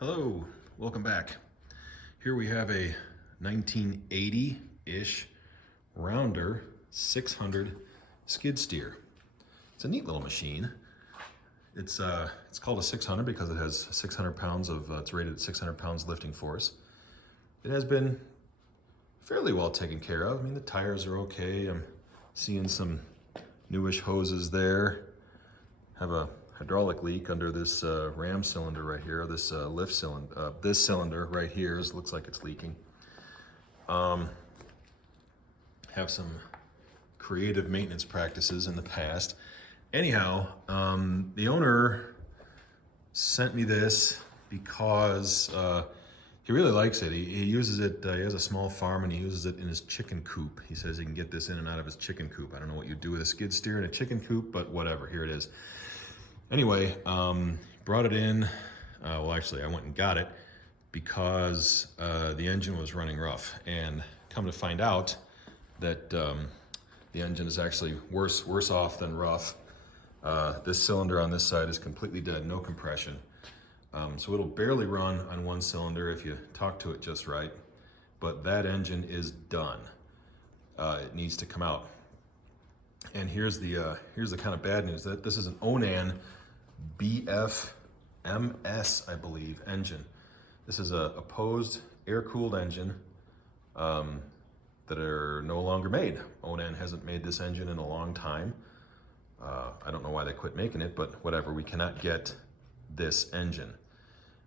Hello, welcome back. Here we have a 1980-ish Rounder 600 skid steer. It's a neat little machine. It's called a 600 because it has 600 pounds of, it's rated at 600 pounds lifting force. It has been fairly well taken care of. I mean, the tires are okay. I'm seeing some newish hoses there. Have a hydraulic leak under this ram cylinder right here, this lift cylinder. This cylinder right here looks like it's leaking. Have some creative maintenance practices in the past. Anyhow, the owner sent me this because he really likes it. He uses it, he has a small farm and he uses it in his chicken coop. He says he can get this in and out of his chicken coop. I don't know what you do with a skid steer in a chicken coop, but whatever, here it is. Anyway, brought it in. Well, actually, I went and got it because the engine was running rough. And come to find out that the engine is actually worse off than rough. This cylinder on this side is completely dead, no compression. So it'll barely run on one cylinder if you talk to it just right. But that engine is done. It needs to come out. And here's the kind of bad news. That this is an Onan BF MS, I believe, engine. This is a opposed air-cooled engine that are no longer made. Onan hasn't made this engine in a long time. I don't know why they quit making it, but whatever, we cannot get this engine.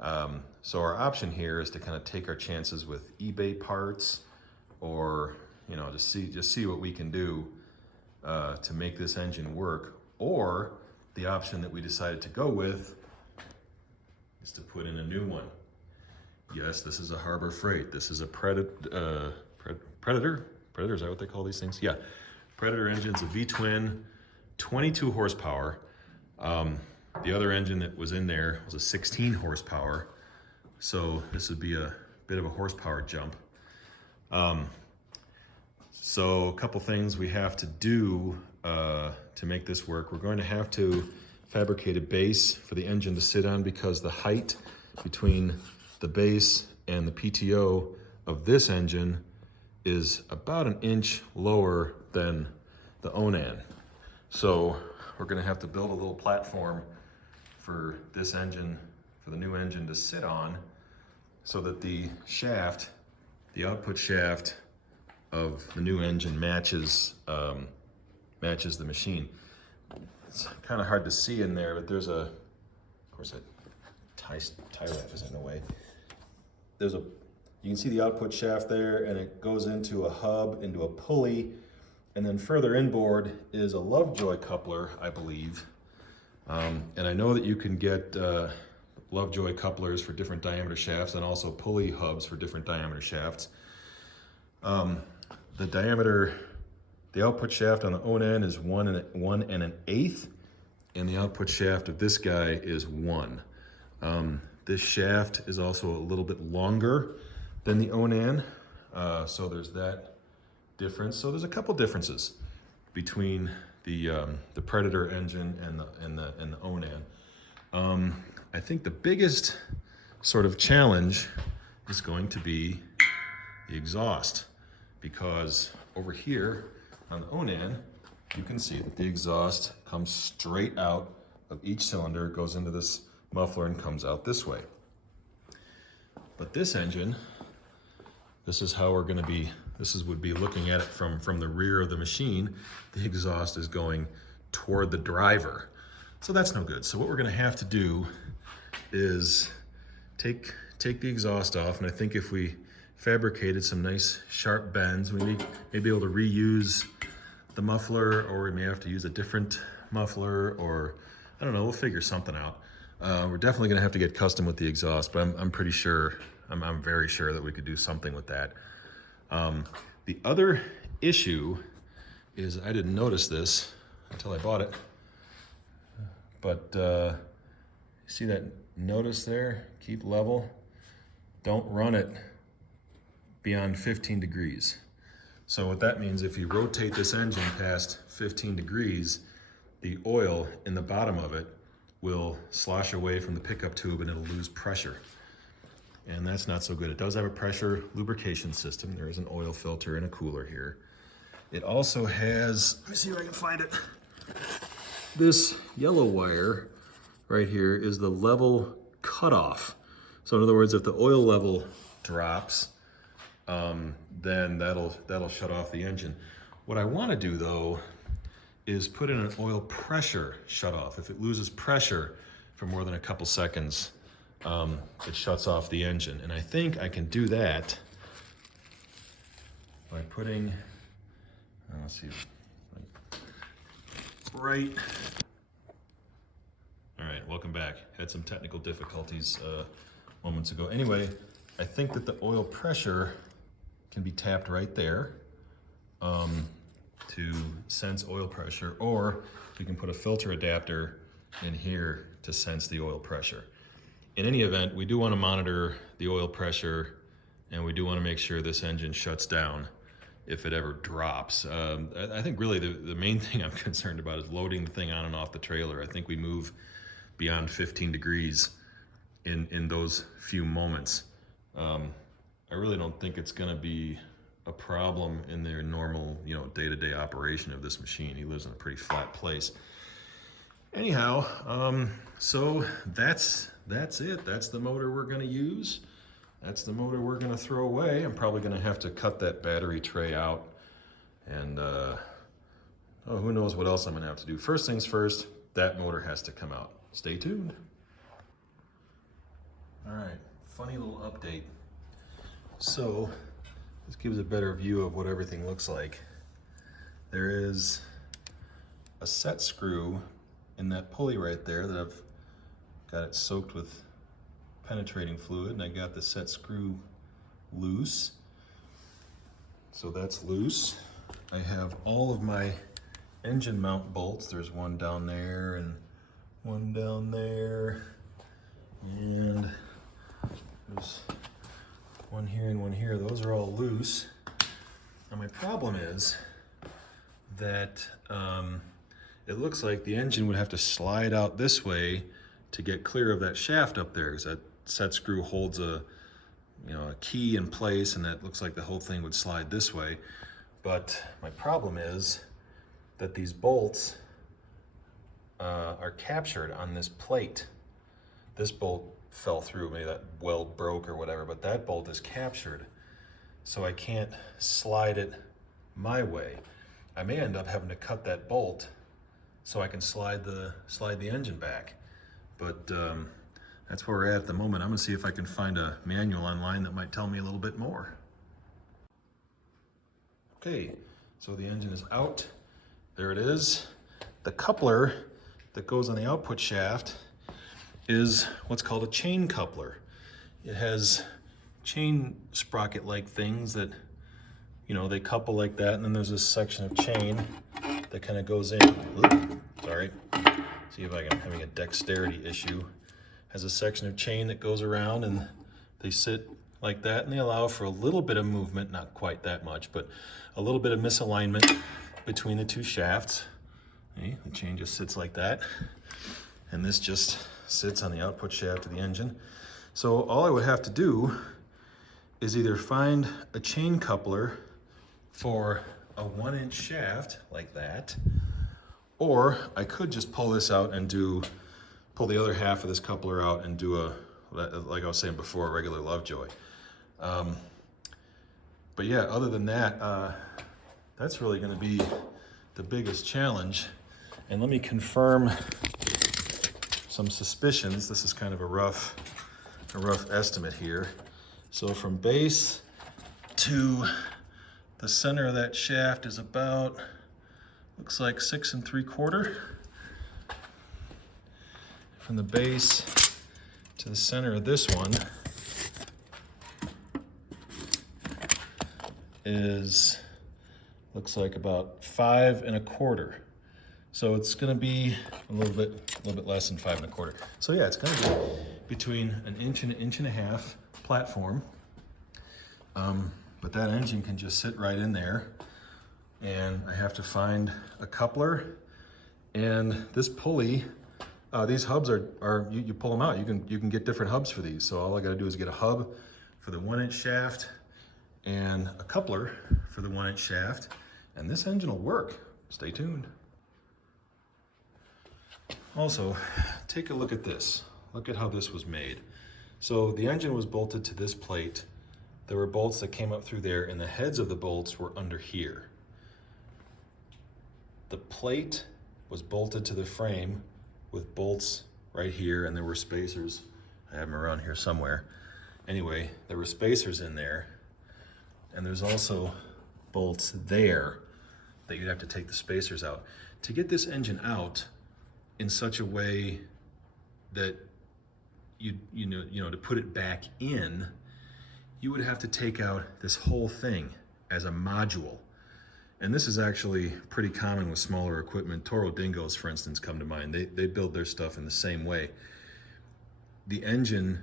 So our option here is to kind of take our chances with eBay parts, or just see what we can do to make this engine work. Or the option that we decided to go with is to put in a new one. Yes, this is a Harbor Freight. This is a Predator. Predator, is that what they call these things? Yeah, Predator engine's a Vtwin, 22 horsepower. The other engine that was in there was a 16 horsepower. So this would be a bit of a horsepower jump. So a couple things we have to do to make this work. We're going to have to fabricate a base for the engine to sit on, because the height between the base and the PTO of this engine is about an inch lower than the Onan. So we're going to have to build a little platform for this engine, for the new engine to sit on, so that the shaft, the output shaft of the new engine matches the machine. It's kind of hard to see in there, but there's of course a tie wrap is in the way. You can see the output shaft there, and it goes into a hub, into a pulley, and then further inboard is a Lovejoy coupler, I believe. And I know that you can get Lovejoy couplers for different diameter shafts, and also pulley hubs for different diameter shafts. The output shaft on the Onan is 1 1/8, and the output shaft of this guy is 1. This shaft is also a little bit longer than the Onan, so there's that difference. So there's a couple differences between the Predator engine and the Onan. I think the biggest sort of challenge is going to be the exhaust, because over here on the Onan, you can see that the exhaust comes straight out of each cylinder, goes into this muffler and comes out this way. But this engine, this is how we're going to be, would be looking at it from the rear of the machine. The exhaust is going toward the driver. So that's no good. So what we're going to have to do is take the exhaust off, and I think if we fabricated some nice sharp bends, we may be able to reuse the muffler, or we may have to use a different muffler, or I don't know, we'll figure something out. We're definitely gonna have to get custom with the exhaust, but I'm pretty sure, I'm very sure that we could do something with that. The other issue is, I didn't notice this until I bought it, but see that notice there? Keep level. Don't run it beyond 15 degrees. So what that means, if you rotate this engine past 15 degrees, the oil in the bottom of it will slosh away from the pickup tube and it'll lose pressure. and that's not so good. It does have a pressure lubrication system. There is an oil filter and a cooler here. It also has, let me see if I can find it. This yellow wire right here is the level cutoff. So in other words, if the oil level drops, then that'll shut off the engine. What I want to do though is put in an oil pressure shutoff. If it loses pressure for more than a couple seconds, it shuts off the engine. And I think I can do that by putting, let's see, right. All right, welcome back. Had some technical difficulties moments ago. Anyway, I think that the oil pressure can be tapped right there to sense oil pressure, or we can put a filter adapter in here to sense the oil pressure. In any event, we do want to monitor the oil pressure, and we do want to make sure this engine shuts down if it ever drops. I think really the main thing I'm concerned about is loading the thing on and off the trailer. I think we move beyond 15 degrees in those few moments. I really don't think it's going to be a problem in their normal, day-to-day operation of this machine. He lives in a pretty flat place. Anyhow, so that's it. That's the motor we're going to use. That's the motor we're going to throw away. I'm probably going to have to cut that battery tray out, and who knows what else I'm going to have to do. First things first, that motor has to come out. Stay tuned. All right, funny little update. So this gives a better view of what everything looks like. There is a set screw in that pulley right there that I've got it soaked with penetrating fluid, and I got the set screw loose. So that's loose. I have all of my engine mount bolts. There's one down there and one down there, and there's one here and one here. Those are all loose. Now my problem is that it looks like the engine would have to slide out this way to get clear of that shaft up there, because that set screw holds a key in place, and that looks like the whole thing would slide this way. But my problem is that these bolts are captured on this plate. This bolt fell through, maybe that weld broke or whatever, but that bolt is captured, so I can't slide it my way. I may end up having to cut that bolt so I can slide the engine back. But that's where we're at the moment. I'm gonna see if I can find a manual online that might tell me a little bit more. Okay, so the engine is out. There it is. The coupler that goes on the output shaft is what's called a chain coupler. It has chain sprocket-like things that, they couple like that, and then there's this section of chain that kind of goes in. Oops, sorry. See if I'm having a dexterity issue. Has a section of chain that goes around, and they sit like that, and they allow for a little bit of movement, not quite that much, but a little bit of misalignment between the two shafts. See, the chain just sits like that, and this just sits on the output shaft of the engine. So all I would have to do is either find a chain coupler for a 1-inch shaft like that, or I could just pull this out and pull the other half of this coupler out and do like I was saying before, a regular Lovejoy. But yeah, other than that, that's really gonna be the biggest challenge. And let me confirm some suspicions. This is kind of a rough estimate here. So from base to the center of that shaft is about, looks like 6 3/4. From the base to the center of this one looks like about 5 1/4. So it's going to be a little bit less than 5 1/4. So yeah, it's going to be between an inch and 1.5 inch platform. But that engine can just sit right in there, and I have to find a coupler, and this pulley These hubs are you pull them out. You can get different hubs for these. So all I got to do is get a hub for the 1-inch shaft and a coupler for the 1-inch shaft, and this engine will work. Stay tuned. Also, take a look at this. Look at how this was made. So the engine was bolted to this plate. There were bolts that came up through there, and the heads of the bolts were under here. The plate was bolted to the frame with bolts right here, and there were spacers. I have them around here somewhere. Anyway, there were spacers in there, and there's also bolts there that you'd have to take the spacers out. To get this engine out in such a way that you know to put it back in, you would have to take out this whole thing as a module. And this is actually pretty common with smaller equipment. Toro Dingos, for instance, come to mind. They build their stuff in the same way. The engine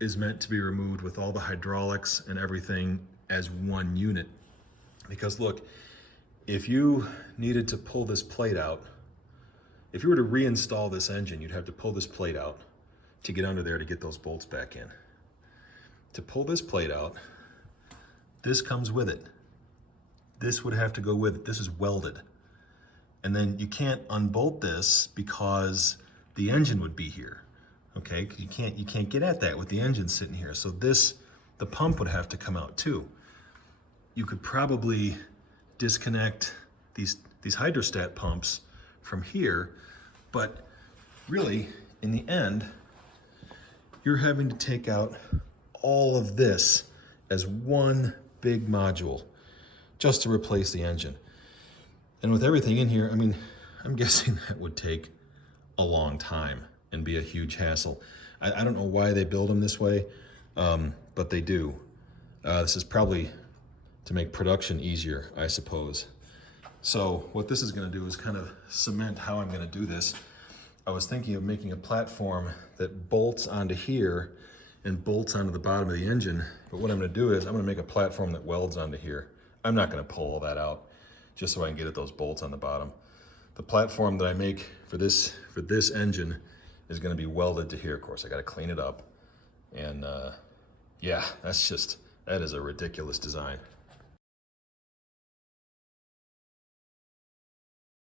is meant to be removed with all the hydraulics and everything as one unit. Because look, if you needed to pull this plate out, if you were to reinstall this engine, you'd have to pull this plate out to get under there to get those bolts back in. To pull this plate out, this comes with it. This would have to go with it. This is welded. And then you can't unbolt this because the engine would be here. Okay, you can't get at that with the engine sitting here. So the pump would have to come out too. You could probably disconnect these hydrostat pumps from here, but really, in the end, you're having to take out all of this as one big module just to replace the engine. And with everything in here, I mean, I'm guessing that would take a long time and be a huge hassle. I don't know why they build them this way, but they do. This is probably to make production easier, I suppose. So what this is going to do is kind of cement how I'm going to do this. I was thinking of making a platform that bolts onto here and bolts onto the bottom of the engine, but what I'm going to do is I'm going to make a platform that welds onto here. I'm not going to pull all that out just so I can get at those bolts on the bottom. The platform that I make for this engine is going to be welded to here. Of course, I got to clean it up, and yeah, that is a ridiculous design.